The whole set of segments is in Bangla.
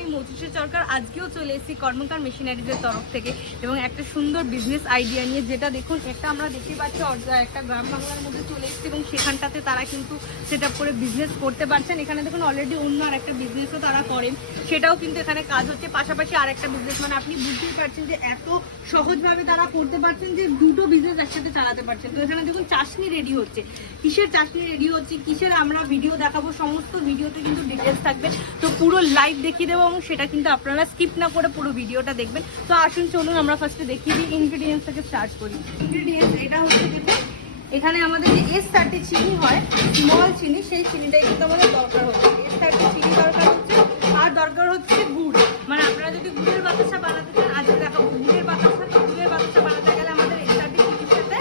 আমি মৌচুষী সরকার। আজকেও চলে এসেছি কর্মকার মেশিনারিজের তরফ থেকে এবং একটা সুন্দর বিজনেস আইডিয়া নিয়ে, যেটা দেখুন একটা আমরা দেখতে পাচ্ছি একটা গ্রাম বাংলার মধ্যে চলে এসেছি এবং সেখানটাতে তারা কিন্তু সেট আপ করে বিজনেস করতে পারছেন। এখানে দেখুন অলরেডি অন্য আর একটা বিজনেসও তারা করেন, সেটাও কিন্তু এখানে কাজ হচ্ছে। পাশাপাশি আর একটা বিজনেস, মানে আপনি বুঝতেই পারছেন যে এত সহজভাবে তারা করতে পারছেন যে দুটো বিজনেস একসাথে চালাতে পারছেন। তো এখানে দেখুন চাশনি রেডি হচ্ছে, কিসের চাশনি রেডি হচ্ছে, কিসের আমরা ভিডিও দেখাবো, সমস্ত ভিডিওতে কিন্তু ডিটেলস থাকবে। তো পুরো লাইভ দেখিয়ে দেবো এবং সেটা কিন্তু আপনারা স্কিপ না করে পুরো ভিডিওটা দেখবেন। তো আসুন চলুন আমরা ফার্স্টে দেখিয়ে দিই, ইনগ্রিডিয়েন্টস থেকে স্টার্ট করি। ইনগ্রিডিয়েন্টস এটা হচ্ছে দেখুন, এখানে আমাদের যে S30 চিনি হয়, স্মল চিনি, সেই চিনিটাই কিন্তু আমাদের দরকার হচ্ছে। S30 চিনি দরকার হচ্ছে, আর দরকার হচ্ছে গুড়। মানে আপনারা যদি গুড়ের বাতাসা বানাতে চান, আজকে দেখাবো গুড়ের বাতাসা। তো গুড়ের বাতাসা বানাতে গেলে আমাদের S30 চিনির সাথে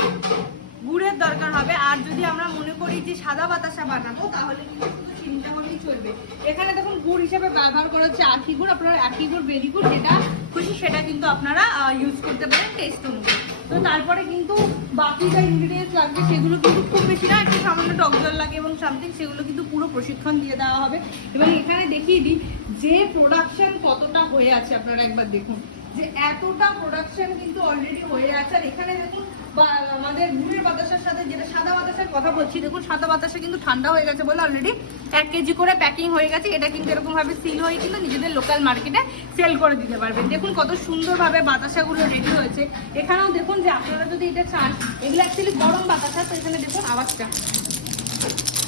গুড়ের দরকার হবে। আর যদি আমরা মনে করি যে সাদা বাতাসা বানাবো, তাহলে কিন্তু শুধু চিনিটা হলেই চলবে। এখানে দেখুন গুড় হিসাবে ব্যবহার করা হচ্ছে আখি গুড়। আপনারা আখি গুড়, বেরি গুড়, যেটা খুশি সেটা কিন্তু আপনারা ইউজ করতে পারেন টেস্ট অনুযায়ী। তো তারপরে কিন্তু বাকি যা ইনগ্রিডিয়েন্টস লাগবে সেগুলো কিন্তু খুব বেশি না, একটু সামান্য টক জল লাগে এবং সামথিং, সেগুলো কিন্তু পুরো প্রশিক্ষণ দিয়ে দেওয়া হবে। এবং এখানে দেখিয়ে দিই যে প্রোডাকশন কতটা হয়ে আছে, আপনারা একবার দেখুন যে এতটা প্রোডাকশন কিন্তু অলরেডি হয়ে আছে। আর এখানে দেখুন আমাদের গুড়ের বাতাসার সাথে যেটা সাদা বাতাসার কথা বলছি, দেখুন সাদা বাতাসা কিন্তু ঠান্ডা হয়ে গেছে বলে অলরেডি 1 কেজি করে প্যাকিং হয়ে গেছে। এটা কিন্তু এরকম ভাবে সিল হয়ে কিন্তু নিজেদের লোকাল মার্কেটে সেল করে দিতে পারবেন। দেখুন কত সুন্দরভাবে বাতাসাগুলো রেডি হয়েছে। এখানেও দেখুন যে আপনারা যদি এটা চান, এগুলো অ্যাকচুয়ালি গরম বাতাসা। তো এখানে দেখুন আওয়াজটা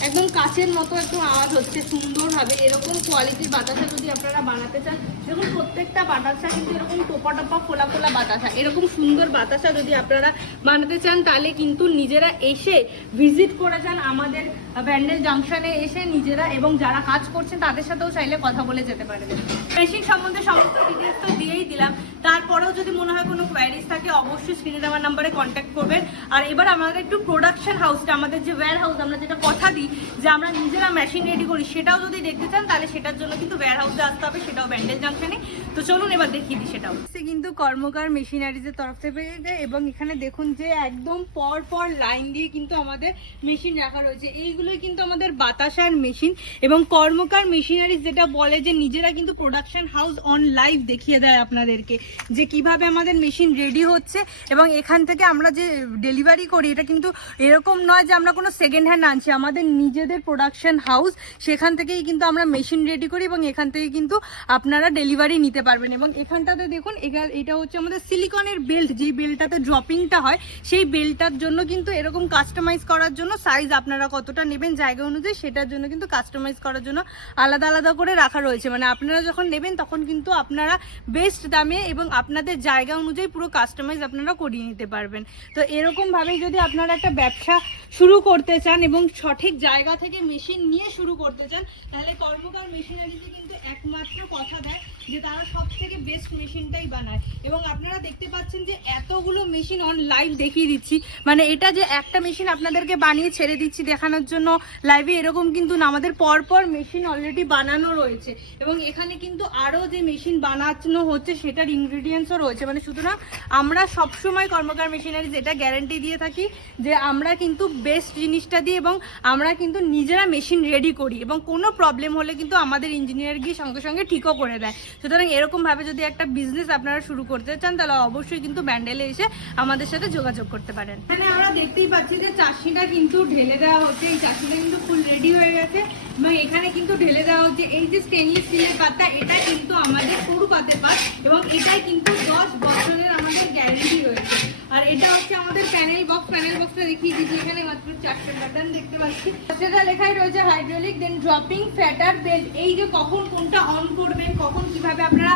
একদম কাচের মতো একটু আওয়াজ হচ্ছে সুন্দরভাবে। এরকম কোয়ালিটির বাতাসা যদি আপনারা বানাতে চান, দেখুন প্রত্যেকটা বাতাসা কিন্তু এরকম টোপা টোপা ফোলা ফোলা বাতাসা, এরকম সুন্দর বাতাসা যদি আপনারা বানাতে চান, তাহলে কিন্তু নিজেরা এসে ভিজিট করে যান আমাদের ব্যান্ডেল জাংশনে এসে নিজেরা, এবং যারা কাজ করছেন তাদের সাথেও চাইলে কথা বলে যেতে পারবেন। মেশিন সম্বন্ধে সমস্ত ডিটেলস তো দিয়েই দিলাম। তারপরেও যদি মনে হয় কোনো কোয়ারিজ থাকে, অবশ্যই স্ক্রিনে দেওয়ার নাম্বারে কন্ট্যাক্ট করবেন। আর এবার আমাদের একটু প্রোডাকশন হাউসটা, আমাদের যে ওয়্যার হাউস, আমরা যেটা কথা দিই যে আমরা নিজেরা মেশিন রেডি করি, সেটাও যদি দেখতে চান তাহলে সেটার জন্য কিন্তু ওয়্যার হাউসে আসতে হবে, সেটাও ব্যান্ডেল জাংশনে। তো চলুন এবার দেখিয়ে দিই সেটাও। কিন্তু কর্মকার মেশিনারিজের তরফ থেকে, এবং এখানে দেখুন যে একদম পর পর লাইন দিয়ে কিন্তু আমাদের মেশিন রাখা রয়েছে। এইগুলোই কিন্তু আমাদের বাতাসার মেশিন। এবং কর্মকার মেশিনারিজ যেটা বলে যে নিজেরা কিন্তু প্রোডাকশন হাউস অন লাইভ দেখিয়ে দেয় আপনাদেরকে যে কিভাবে আমাদের মেশিন রেডি হচ্ছে। এবং এখান থেকে আমরা যে ডেলিভারি করি, এটা কিন্তু এরকম নয় যে আমরা কোনো সেকেন্ড হ্যান্ড আনছি, আমাদের নিজেদের প্রোডাকশন হাউস, সেখান থেকেই কিন্তু আমরা মেশিন রেডি করি এবং এখান থেকে কিন্তু আপনারা ডেলিভারি নিতে পারবেন। এবং এখানটাতে দেখুন এটা হচ্ছে আমাদের সিলিকনের বেল্ট, যেই বেল্টটাতে ড্রপিংটা হয়, সেই বেল্টটার জন্য কিন্তু এরকম কাস্টমাইজ করার জন্য সাইজ আপনারা কতটা নেবেন জায়গা অনুযায়ী, সেটার জন্য কিন্তু কাস্টমাইজ করার জন্য আলাদা আলাদা করে রাখা রয়েছে। মানে আপনারা যখন নেবেন তখন কিন্তু আপনারা বেস্ট দামে এবং আপনাদের জায়গা অনুযায়ী পুরো কাস্টমাইজ আপনারা করিয়ে নিতে পারবেন। তো এরকমভাবেই যদি আপনারা একটা ব্যবসা শুরু করতে চান এবং সঠিক জায়গা থেকে মেশিন নিয়ে শুরু করতে চান, তাহলে কর্মকার মেশিনারিতে কিন্তু একমাত্র কথা দেয় যে তারা সব থেকে বেস্ট মেশিনটাই বানায়। এবং আপনারা দেখতে পাচ্ছেন যে এতগুলো মেশিন অন লাইভ দেখিয়ে দিচ্ছি, মানে এটা যে একটা মেশিন আপনাদেরকে বানিয়ে ছেড়ে দিচ্ছি দেখানোর জন্য লাইভে, এরকম কিন্তু না, আমাদের পরপর মেশিন অলরেডি বানানো রয়েছে। এবং এখানে কিন্তু আরও যে মেশিন বানানো হচ্ছে সেটার ইনগ্রিডিয়েন্টসও রয়েছে। মানে সুতরাং আমরা সবসময় কর্মকার মেশিনারি যেটা গ্যারান্টি দিয়ে থাকি যে আমরা কিন্তু বেস্ট জিনিসটা দিই এবং আমরা কিন্তু নিজেরা মেশিন রেডি করি, এবং কোনো প্রবলেম হলে কিন্তু আমাদের ইঞ্জিনিয়ার গিয়ে সঙ্গে সঙ্গে ঠিকও করে দেয়। সুতরাং এরকমভাবে যদি একটা বিজনেস আপনারা শুরু করতে চান, তাহলে অবশ্যই কিন্তু ব্যান্ডেলে এসে আমাদের সাথে যোগাযোগ করতে পারেন। এখানে আমরা দেখতেই পাচ্ছি যে চাশনিটা কিন্তু ঢেলে দেওয়া হচ্ছে। এই চাশনিটা কিন্তু ফুল রেডি হয়ে গেছে এবং এখানে কিন্তু ঢেলে দেওয়া হচ্ছে। এই যে স্টেনলেস স্টিলের পাত্রটা, এটা কিন্তু আমাদের সরু পাতের পাত এবং এটাই কিন্তু 10 বছরের আমাদের গ্যারেন্টি রয়েছে। আর এটা হচ্ছে আমাদের প্যানেল বক্স। প্যানেল বক্সটা দেখিয়ে দিচ্ছি, এখানে মাত্র 4টে বাটন দেখতে পাচ্ছি। সেটা লেখাই রয়েছে হাইড্রোলিক, দেন ড্রপিং, ফ্যাটার, বেল্ট। এই যে কখন কোনটা অন করবেন, কখন কিভাবে আপনারা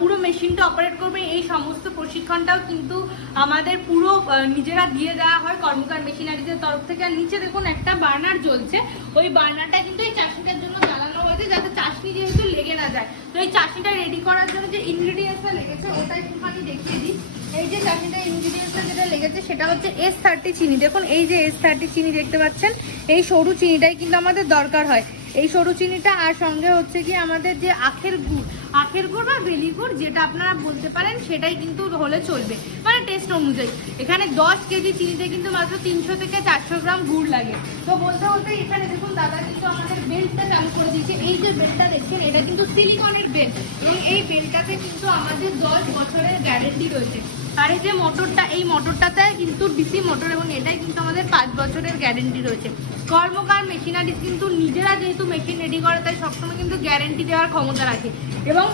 পুরো মেশিনটা অপারেট করবেন, এই সমস্ত প্রশিক্ষণটাও কিন্তু আমাদের পুরো নিজেরা দিয়ে দেওয়া হয় কর্মকার মেশিনারিজের তরফ থেকে। আর নিচে দেখুন একটা বার্নার জ্বলছে, ওই বার্নারটা কিন্তু এই চাশনিটার জন্য জ্বালানো হয়েছে যাতে চাশনি যেহেতু লেগে না যায়। তো এই চাশনিটা রেডি করার জন্য যে ইনগ্রিডিয়েন্টসটা লেগেছে ওটা একটুখানি দেখিয়ে দিই। এই যে চাশনিটা ইনগ্রিডিয়েন্টসটা যেটা লেগেছে সেটা হচ্ছে S30 চিনি। দেখুন এই যে S30 চিনি দেখতে পাচ্ছেন, এই সরু চিনিটাই কিন্তু আমাদের দরকার হয়। এই সরু চিনিটা, আর সঙ্গে হচ্ছে কি আমাদের যে আখের গুড় বা বেলি গুড় যেটা আপনারা বলতে পারেন, সেটাই কিন্তু হলে চলবে, মানে টেস্ট অনুযায়ী। এখানে 10 কেজি চিনিতে কিন্তু মাত্র 300 থেকে 400 গ্রাম গুড় লাগে। তো বলতে বলতে এখানে দেখুন দাদা কিন্তু আমাদের বেল্টটা চালু করে দিয়েছে। এই যে বেল্টটা দেখছেন এটা কিন্তু সিলিকনের বেল্ট, এবং এই বেল্টটাতে কিন্তু আমাদের 10 বছরের গ্যারেন্টি রয়েছে। আর এই যে মোটরটা, এই মোটরটাতে কিন্তু ডিসি মোটর, এবং এটাই কিন্তু আমাদের 5 বছরের গ্যারেন্টি রয়েছে। কর্মকার মেশিনারিজ কিন্তু নিজেরা যেহেতু মেশিন রেডি করে, তাই সবসময় কিন্তু গ্যারেন্টি দেওয়ার ক্ষমতা রাখে। এবং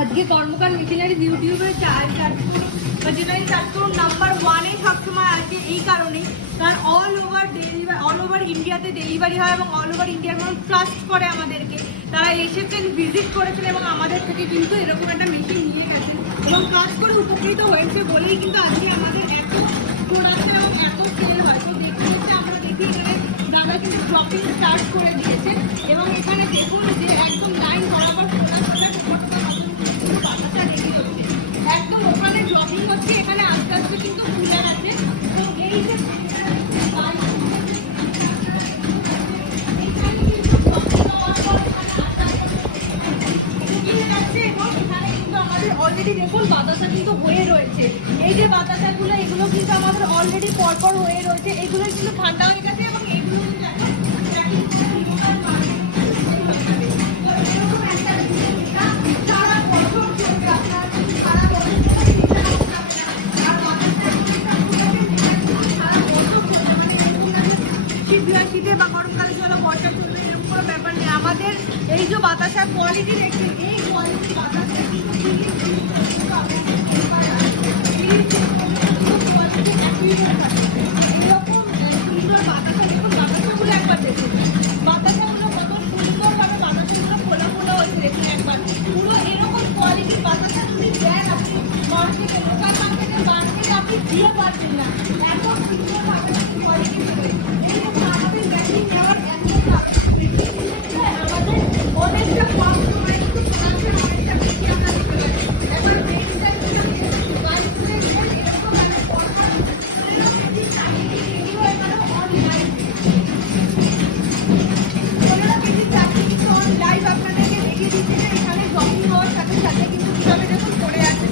আজকে কর্মকার মেশিনারিজ ইউটিউবে সার্চ করুন বা যেটাই সার্চ করুন, নাম্বার 1-এ সবসময় আসে এই কারণেই, কারণ অল ওভার ইন্ডিয়াতে ডেলিভারি হয়, এবং অল ওভার ইন্ডিয়ার মানুষ ট্রাস্ট করে আমাদেরকে। তারা এসেছেন, ভিজিট করেছেন, এবং আমাদের থেকে কিন্তু এরকম একটা মেশিন নিয়ে গেছেন এবং কাজ করে উপকৃত হয়েছে বলেই কিন্তু আজকে আমাদের এত প্রোডাকশন এবং এত সেল হয়। তো দেখতে আমরা দেখি এখানে দাদা কিন্তু শপিং স্টার্ট করে দিয়েছেন, এবং এখানে দেখুন যে একদম লাইন বরাবর বাতাসা রেডি হচ্ছে, একদম ওখানে ব্লকিং হচ্ছে, এখানে আস্তে আস্তে কিন্তু ফুলে গেছে। তো এই যে অলরেডি দেখুন বাতাসা কিন্তু হয়ে রয়েছে। এই যে বাতাসাগুলো, এগুলো কিন্তু আমাদের অলরেডি পরপর হয়ে রয়েছে, এগুলো কিন্তু ঠান্ডা হয়ে গেছে, এবং এগুলো কিন্তু এখন সারা বছর চলবে। আপনার সারা বছর শীতে বা গরমকালে চলো বর্ষা চলবে, এরকম কোনো ব্যাপার নেই। আমাদের এই যে বাতাসার কোয়ালিটি দেখছি, এই কোয়ালিটির বাতাসা দিয়ে পারবেন না, এত সুন্দর বাতাসের কোয়ালিটি আমাদের ব্যাটিং নেওয়ার আমাদের অনেকটা কম সময় কিন্তু প্রোডাকশন অনেকটা বেশি আমরা দিতে পারি। এবার লাইভ আপনাদেরকে দেখিয়ে দিচ্ছে যে এখানে জমিং হওয়ার সাথে সাথে কিন্তু কিভাবে দেখুন পড়ে আছে।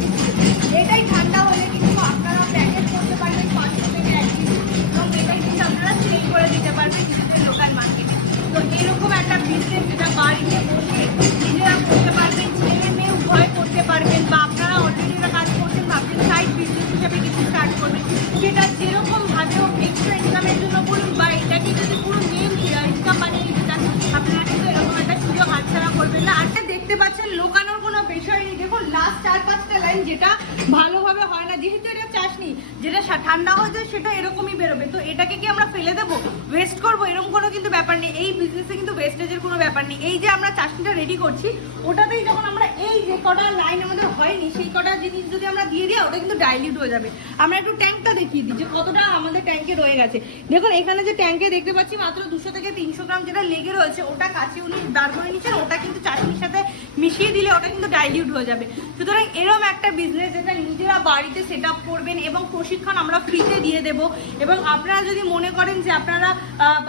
এটাই ঠান্ডা হলে কিন্তু আপনারা প্যাকেট করতে পারবেন 500 থেকে 1 কেজি, এবং এটাই কিন্তু আপনারা সেল করে দিতে পারবেন নিজেদের লোকাল মার্কেটে। তো এরকম একটা বিজনেস যেটা বাড়িতে বসে নিজেরা করতে পারবেন, ছেলে মেয়ে উভয় করতে পারবেন, বা আপনারা অলরেডি এটা কাজ করছেন ভাবছেন সাইড বিজনেস হিসাবে কিছু স্টার্ট করবেন, সেটা যেরকম ভাবে হোক এক্সট্রা ইনকামের জন্য বলুন, বা এটাকে যদি পুরো মেন ইনকাম বানিয়ে নিতে চান, আপনারা কিন্তু এরকম একটা সুযোগ হাতছাড়া করবেন না। আরটা দেখতে পাচ্ছেন লোকানোর কোনো বিষয় নেই। দেখুন লাস্ট 4-5টা লাইন যেটা ভালোভাবে হয় না, যেহেতু এটা চাষনি, যেটা ঠান্ডা হয়ে যায় সেটা এরকমই বেরোবে। তো এটাকে কি আমরা ফেলে দেবো, ওয়েস্ট করবো, এরকম কোনো কিন্তু ব্যাপার নেই। এই বিজনেসে কিন্তু ওয়েস্টেজের কোনো ব্যাপার নেই। এই যে আমরা চাষনিটা রেডি করছি, ওটাতেই যখন আমরা এই যে কটা লাইন আমাদের হয়নি, সেই কটা জিনিস যদি আমরা দিয়ে দিই, ওটা কিন্তু ডাইলিউট হয়ে যাবে। আমরা একটু ট্যাঙ্কটা দেখিয়ে দিই যে কতটা আমাদের ট্যাঙ্কে রয়ে গেছে। দেখুন এখানে যে ট্যাঙ্কে দেখতে পাচ্ছি মাত্র 200 থেকে 300 গ্রাম যেটা লেগে রয়েছে, ওটা কাছে উনি বার করে নিচ্ছেন, ওটা কিন্তু চাটনির সাথে মিশিয়ে দিলে ওটা কিন্তু ডাইলিউট হয়ে যাবে। সুতরাং এরকম একটা বিজনেস যেটা নিজেরা বাড়িতে সেট আপ করবেন, এবং প্রশিক্ষণ আমরা ফ্রিতে দিয়ে দেবো। এবং আপনারা যদি মনে করেন যে আপনারা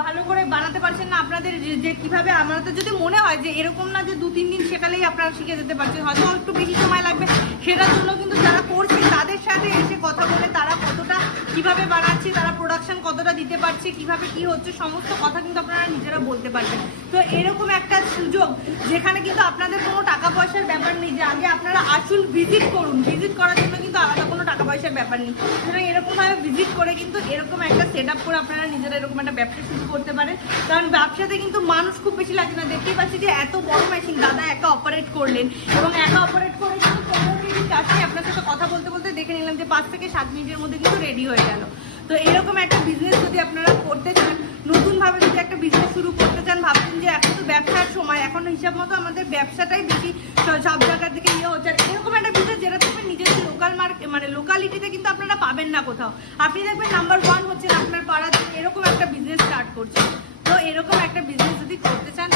ভালো করে বানাতে পারছেন না, আপনাদের যে কীভাবে, আমাদের যদি মনে হয় যে এরকম না যে 2-3 দিন শেখালেই আপনারা শিখে যেতে পারছেন, হয়তো একটু বেশি সময় লাগবে, সেটার জন্য কিন্তু যারা করছে তাদের সাথে এসে কথা বলে তারা কতটা কিভাবে বানাচ্ছে, তারা প্রোডাকশন কতটা দিতে পারছে, কিভাবে কি হচ্ছে, সমস্ত কথা কিন্তু আপনারা নিজেরা বলতে পারবেন। তো এরকম একটা সুযোগ যেখানে কিন্তু আপনাদের কোনো টাকা পয়সার ব্যাপার নেই, যে আগে আপনারা আসুন ভিজিট করুন, ভিজিট করার জন্য কিন্তু আলাদা কোনো টাকা পয়সার ব্যাপার নেই। সুতরাং এরকমভাবে ভিজিট করে কিন্তু এরকম একটা সেট আপ করে আপনারা নিজেরা এরকম একটা ব্যবসা শুরু করতে পারেন। কারণ ব্যবসাতে কিন্তু মানুষ খুব বেশি লাগে না। দেখতেই পাচ্ছি যে এত বড় মেশিন দাদা একা অপারেট করলেন, এবং একা অপারেট করে কিন্তু 15 মিনিট কাছে আপনার সাথে কথা বলতে বলতে দেখে নিলাম যে 5 থেকে 7 মিনিটের মধ্যে কিন্তু রেডি হয়ে গেল। তো এরকম একটা বিজনেস যদি আপনারা করতে চান, নতুনভাবে যদি একটা বিজনেস শুরু করতে চান, ভাবছেন যে এখন তো ব্যবসার সময়, এখন হিসাব মতো আমাদের ব্যবসাটাই বেশি সব জায়গা থেকে ইয়ে হচ্ছে, আর এরকম একটা বিজনেস যেটা দেখবেন নিজেদের লোকাল মার্কেট মানে লোকালিটিতে কিন্তু আপনারা পাবেন না কোথাও। আপনি দেখবেন নাম্বার 1 হচ্ছেন আপনার পাড়াতে এরকম একটা বিজনেস স্টার্ট করছে। তো এরকম একটা বিজনেস যদি করতে চান